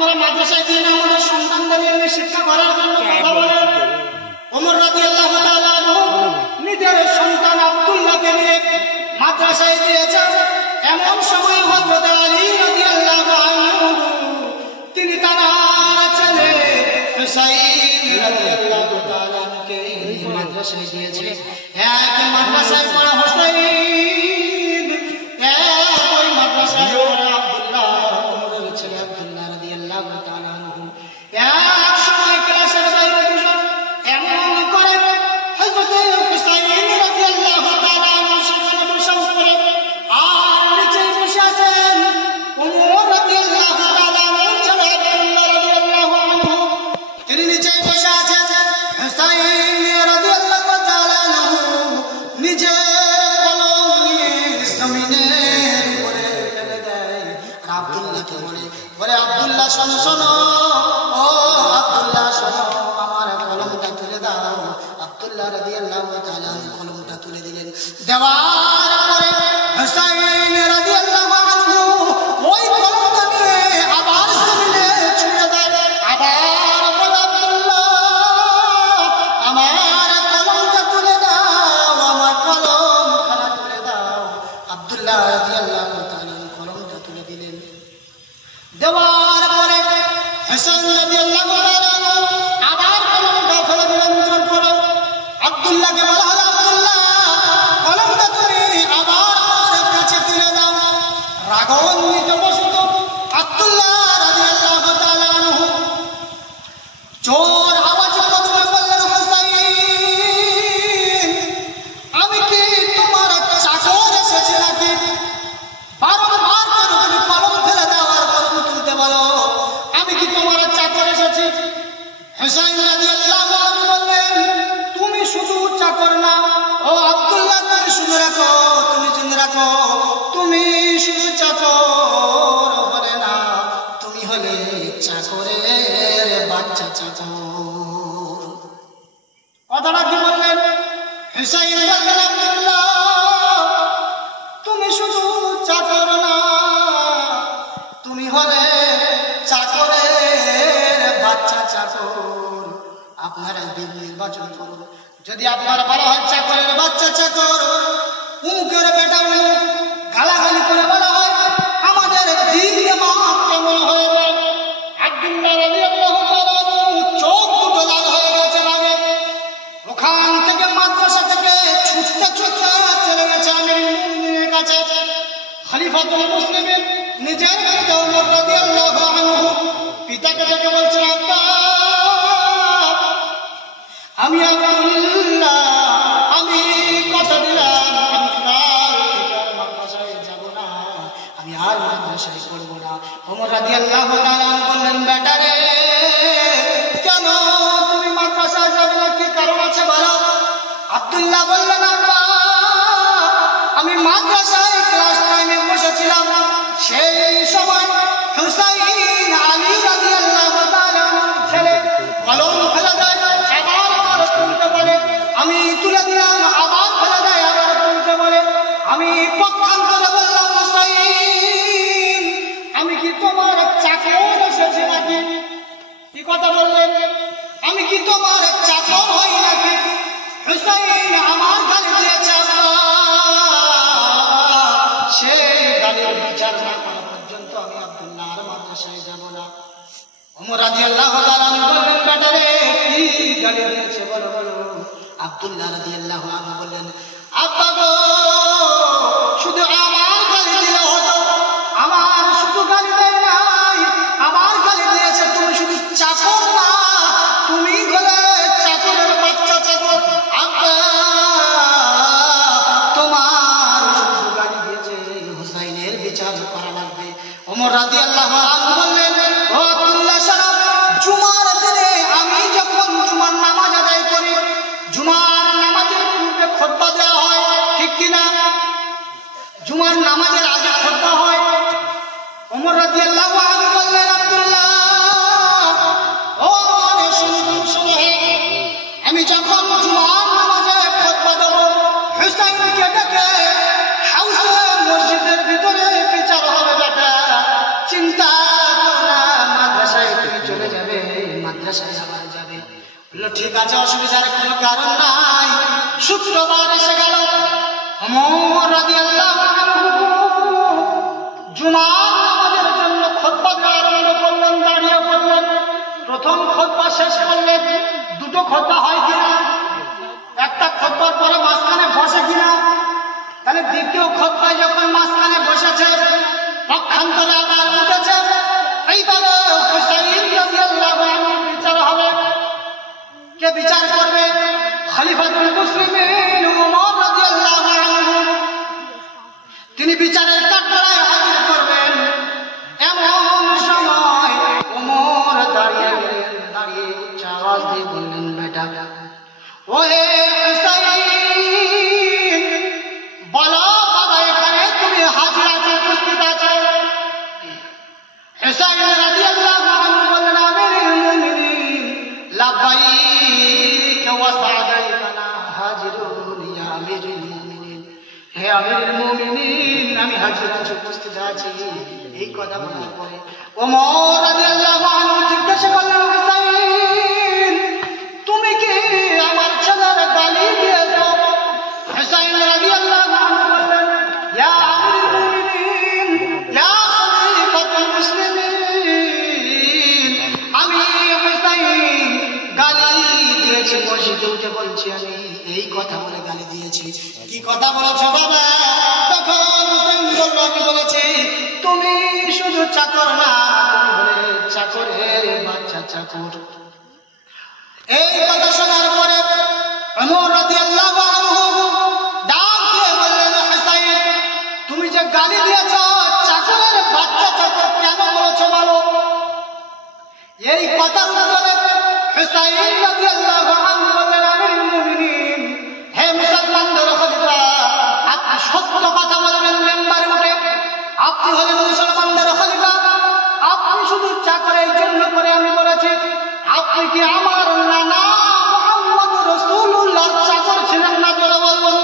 আমরা মাদ্রাসায় গিয়ে আমাদের সন্তানদের শিক্ষা করার জন্য কথা বলেন। ওমর রাদিয়াল্লাহু তাআলা নিজের সন্তান আব্দুল্লাহকে নিয়ে মাদ্রাসায় গিয়েছেন। এমন সময় হযরত আলী রাদিয়াল্লাহু আনহু তিনি তার ছেলে হুসাইন রাদিয়াল্লাহু তাআলাকে মাদ্রাসায় দিয়েছে। এক মাদ্রাসায় পড়া হুসাইন, ওই মাদ্রাসায় পড়া আব্দুল্লাহ, ওমরের ছেলে আব্দুল্লাহ রাদিয়াল্লাহু তাআলা আনহু এক সময় ক্লাসের বাইরে দুজন এমন করে হযরত হুসাইন রাদিয়াল্লাহু তাআলা আনহু সেখানে বসে পড়ে আর নিচে বসে আছেন ওমর রাদিয়াল্লাহু তাআলা আনহু ছেলে আব্দুল্লাহ রাদিয়াল্লাহু আনহু তিনি নিচে বসে আছেন। হুসাইন রাদিয়াল্লাহু তাআলা আনহু নিজে কলম নিয়ে জমিনের উপরে ফেলে দেয় আর আব্দুল্লাহকে বলে আব্দুল্লাহ শোনো শোনো, ও আব্দুল্লাহ শোনো, আমার কলমটা তুলে দাও। আব্দুল্লাহ রাদিয়াল্লাহু তাআলা কলমটা তুলে দিলেন। দেওয়ার পরে হুসাইন রাদিয়াল্লাহু আনহু ওই কলমটা নিয়ে আবার জমিনে ছুঁড়ে দেয়। আবার বলে আব্দুল্লাহ আমার কলমটা তুলে দাও, আমার কলমখানা তুলে দাও। আব্দুল্লাহ রাদিয়াল্লাহু তাআলা কলমটা তুলে দিলেন। দেওয়ার পরে হুসাইন রাদিয়াল্লাহু তাআলা আবার কলমটা ফেলে দিলেন জোর করে। আব্দুল্লাহকে বলা হলো, আব্দুল্লাহ কলমটা তুমি আবার আমার কাছে তুলে দাও। রাগান্বিত বশত আব্দুল্লাহ রাদিয়াল্লাহু তাআলা আনহু জোর আওয়াজে প্রথমে বললেন, হুসাইন আমি কি তোমার চাকর এসেছি নাকি? বারবার করে তুমি কলম ফেলে দাও আর কলম তুলতে বলো, আমি কি তোমার চাকর এসেছি? হুসাইন রাদিয়াল্লাহু আনহু বললেন, তুমি শুধু চাকর না, ও আব্দুল্লাহ তুমি শুনে রাখো, তুমি জেনে রাখো, তুমি শুধু চাকর হলে না, তুমি হলে চাকরের বাচ্চা চাকর। কথাটা কি বললেন? হুসাইন বললেন, আব্দুল্লাহ তুমি শুধু চাকর না, তুমি হলে চাকরের বাচ্চা চাকর। আপনারা দিন নির্বাচন করুন। যদি আপনার বলা হয় চাকরের বাচ্চা চাকর, উমুকের বেটা উমুক, গালাগালি করে বলা হয়, আমাদের দিন জামাত কেমন হয়ে যায়? আব্দুল্লাহ রাদিয়াল্লাহু তাআলা চোখ দুটো লাল হয়ে গেছে রাগে। ওখান থেকে মাদ্রাসা থেকে ছুটতে ছুটতে চলে গেছে আমিরুল মুমিনের কাছে। খলিফাতুল মুসলিমিন নিজের পিতা ওমর রাদিয়াল্লাহু আনহু পিতাকে ডেকে বলছেন, আব্বা আমি আব্দুল্লাহ, আমি কথা দিলাম আমি আর মাদ্রাসায় যাব না, আমি আর মাদ্রাসায় পড়ব না। ওমর রাদিয়াল্লাহু তাআলা বললেন, বেটা রে কেন তুমি মাদ্রাসায় যাবে না, কি কারণ আছে বলো? আব্দুল্লাহ বললেন, আব্বা আমি মাদ্রাসায় ক্লাস টাইমে বসেছিলাম, সেই সময় হুসাইন আলী রাদিয়াল্লাহু তাআলা ছেলে কলম ফেলে দেয়, আবার তুলতে বলে, আমি তুলে দিলাম, আবার ফেলে দেয়, আবার তুলতে বলে। আমি পক্ষান্তরে বললাম, হুসাইন আমি কি তোমার চাকর এসেছি নাকি? কি কথা বললেন? আমি কি তোমার চাকর হই নাকি? হুসাইন আমার গালি দিয়েছে, সে গালির বিচার না করা পর্যন্ত আমি আব্দুল্লাহ আর মাদ্রাসায় যাব না। ওমর রাদিয়াল্লাহু তাআলা বললেন, বেটা রে কি গালি দিয়েছে বলো বলো। আব্দুল্লাহ রাদিয়াল্লাহু আনহু বললেন, আব্বা গো শুধু আমার গালি দিলে হতো, আমার শুধু গালি দেয় নাই, আমার গালি দিয়েছে তুমি শুধু চাকর না, তুমি হলে চাকরের বাচ্চা চাকর। আব্বা তোমার শুধু গালি দিয়েছে, হুসাইনের বিচার করা লাগবে। ওমর রাদিয়াল্লাহু আনহু বললেন, ও আব্দুল্লাহ সাহেব, জুমার দিনে আমি যখন জুমার নামাজ আদায় করি, জুমার নামাজের পূর্বে খুতবা দেওয়া হয়, ঠিক কিনা? জুমার নামাজের আগে খুতবা হয়। ওমর রাদিয়াল্লাহু আনহু বললেন, আব্দুল্লাহ ও আমার শুনো, আমি যখন জুমার নামাজে খুতবা দেব, হুসাইনকে ডেকে হাউসে মসজিদের ভিতরে বিচার হবে বেটা, চিন্তা ঠিক আছে, অসুবিধার কোনো কারণ নাই। শুক্রবার এসে গেল, ওমর রাদিয়াল্লাহু আনহু জুমার নামাজের জন্য খুতবা দেওয়া আরম্ভ করলেন, দাঁড়িয়ে পড়লেন। প্রথম খুতবা শেষ করলেন, দুটো খুতবা হয় কিনা, একটা খুতবার পরে মাঝখানে বসে কিনা, তাহলে দ্বিতীয় খুতবায় যখন মাঝখানে বসেছে, পক্ষান্তরে আবার উঠেছে, এইভাবে হুসাইন রাদিয়াল্লাহু আনহু বিচার হবে। কে বিচার করবে? খলিফাতুল মুসলিমিন ওমর রাদিয়াল্লাহু আনহু। তিনি বিচারের কাঠগড়ায় হাজির করবেন। এমন সময় ওমর দাঁড়িয়ে গেলেন, দাঁড়িয়ে উচ্চ আওয়াজ দিয়ে বললেন, বেটা ওহে হুসাইন, বলো বাবা এখানে তুমি হাজির আছো, উপস্থিত আছো? হুসাইন রাদিয়াল্লাহু আনহু বললেন, আমিরুল মুমিনিন লাব্বাইক ওয়া সা'দাইক, আনা হাজিরুন ইয়া আমিরুল মুমিনিন। হে আমিরুল মুমিনিন, আমি হাজির আছি, উপস্থিত আছি। এই কথা বলার পরে ওমর রাদিয়াল্লাহু আনহু জিজ্ঞাসা করলেন, হুসাইন তুমি কি আমার ছেলের গালি দিয়েছো? হুসাইন রাদিয়াল্লাহু আনহু বললেন, ইয়া আমিরুল মুমিনিন, ইয়া খলিফাতুল মুসলিমিন, আমি হুসাইন গালি দিয়েছি, মসজিদে উঠে বলছি আমি এই কথা বলে গালি দিয়েছি। কি কথা বলেছো বাবা? তখন হুসাইন বলল, আমি বলেছি তুমি শুধু চাকর না, তুমি হলে চাকরের বাচ্চা চাকর। এই কথা শোনার পরে ওমর রাদিয়াল্লাহু আনহু ডাক দিয়ে বললেন, হুসাইন তুমি যে গালি দিয়েছ, চাকরের বাচ্চা চাকর কেন বলেছো বলো? এই কথার উত্তরে হুসাইন রাদিয়াল্লাহু আনহু বললেন, আমিরুল মুমিনিন, হে মুসলমানদের খলিফা, আপনি সত্য কথা বলবেন মেম্বারে উঠে। আপনি হলেন মুসলমানদের খলিফা, আপনি শুধু চাকরের জন্য করে আমি বলেছি, আপনি কি আমার নানা মুহাম্মদ রাসূলুল্লাহর চাকর ছিলেন না? জোরে বলুন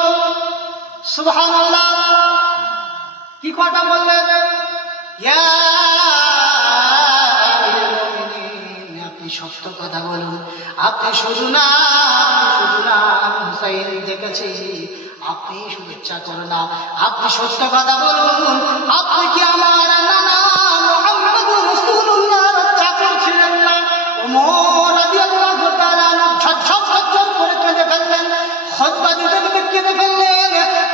সুবহানাল্লাহ। কি কথা বললেন? ইয়া আমিরুল মুমিনিন, আপনি সত্য কথা বলুন। আপনি শুধু না, আমি হুসাইন দেখেছি, আপনি শুধু চাকর না, আপনি সত্য কথা বলুন। আপনি কি আমার নানা মুহাম্মদ রাসূলুল্লাহর চাকর ছিলেন না? ওমর রাদিয়াল্লাহু তাআলা ঝরঝর করে কেঁদে ফেললেন, খুতবা দিতে দিতে কেঁদে ফেললেন।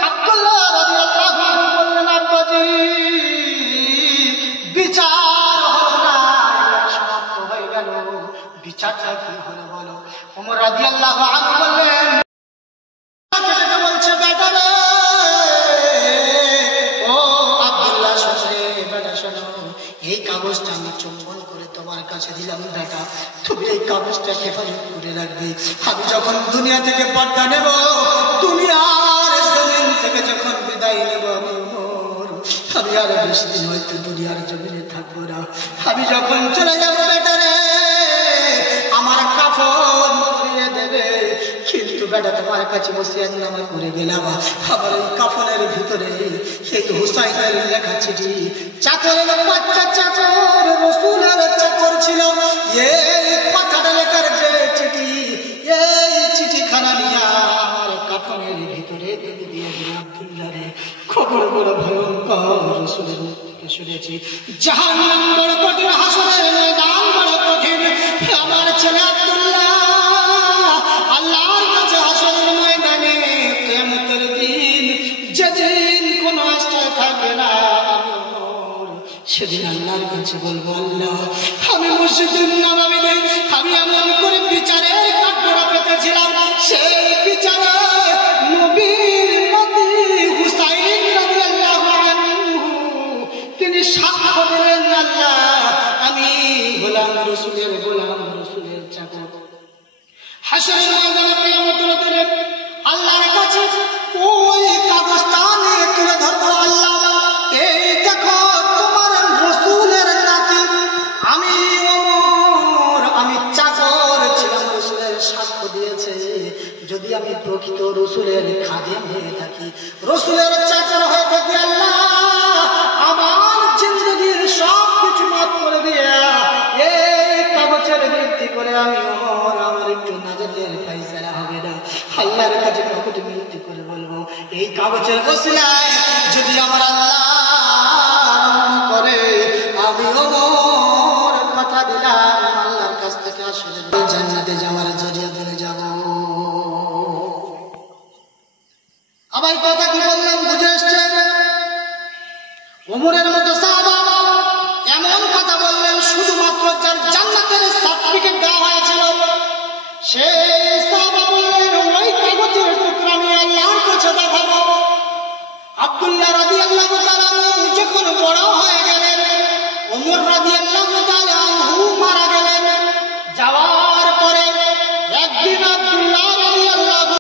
আব্দুল্লাহ রাদিয়াল্লাহু আনহু বললেন, আব্বাজি বিচার হলো না, সমাপ্ত হয়ে গেল, বিচারটা কি হলো বলো? ওমর রাদিয়াল্লাহু আনহু বললেন, বলছে বেটা রে, ও আব্দুল্লাহ শোনে, বেটা শোনো, এই কাগজটা আমি চুম্বন করে তোমার কাছে দিলাম বেটা, তুমি এই কাগজটা হেফাজত করে রাখবে। আমি যখন দুনিয়া থেকে পর্দা নেব, দুনিয়ার জমিন থেকে যখন বিদায় নেব, আমি আর বেশি দিন হয়তো দুনিয়ার জমিনে থাকবো না। আমি যখন চলে যাবো বেটা রে, আমার কাফন পরিয়ে দেবে, কিন্তু বেটা তোমার কাছে ওসিয়তনামা করে গেলাম, আমার এই কাফনের ভিতরে এই হুসাইনের লেখা চিঠি, চাকরের বাচ্চা চাকর রাসূলের চাকর ছিল, এই কথাটা লেখার যে চিঠি, এই চিঠিখানা নিয়ে আমার কাফনের ভিতরে তুমি দিয়ে দিলাম। আব্দুল্লাহ রে, খবর বড় ভয়ঙ্কর, রাসূলের মুখ থেকে শুনেছি জাহান্নাম বড় কঠিন, হাসরের ময়দান বড় কঠিন। আমার ছেলে আব্দুল্লাহ আল্লাহর কাছে হাসরের ময়দানে কিয়ামতের দিন, যেদিন কোনো আশ্রয় থাকবে না, সেদিন আল্লাহর কাছে বলবো, আল্লাহ আমি মসজিদুন নববীতে আমি এমন করে বিচারের কাঠগড়া পেতেছিলাম, সেই বিচারে নবীর নাতি হুসাইন রাদিয়াল্লাহু আনহু তিনি সাক্ষ্য দিলেন, আল্লাহ আমি গোলাম রাসূলের চাকর। হাসরের ময়দানে কিয়ামতের দিনে আল্লাহর কাছে ওই কাগজটা নিয়ে তুলে ধরবো, আল্লাহ এই দেখো তোমার রাসূলের নাতি, আমি ওমর, আমি চাকর ছিলাম, রাসূলের সাক্ষ্য দিয়েছে। যদি আমি প্রকৃত রাসূলের খাদেম হয়ে থাকি, রাসূলের চাকর হয়ে থাকি, আল্লাহ আমার জিন্দগির সব কিছু মাফ করে দিয়া এই কাগজের ভিত্তি করে আমি ওমর আমার একটু নাজাতের আল্লাহর কাছে কাকুতি মিনতি করে বলবো, এই কাগজের ওসিলায় যদি আমার আল্লাহ করে, আমি ওমর কথা দিলাম আল্লাহর কাছ থেকে আসলে জান্নাতে যাওয়ার জরিয়া ধরে যাব। আবার কথা কি বললাম বুঝে এসছে? ওমরের মতো সাহাবা এমন কথা বললেন শুধুমাত্র যার জান্নাতের সার্টিফিকেট দেওয়া হয়েছিল সেই সাহাবা বললেন, ওই কাগজের টুকরা আমি আল্লাহর কাছে দেখাবো। আব্দুল্লাহ রাদিয়াল্লাহু তাআলা যখন বড় হয়ে গেল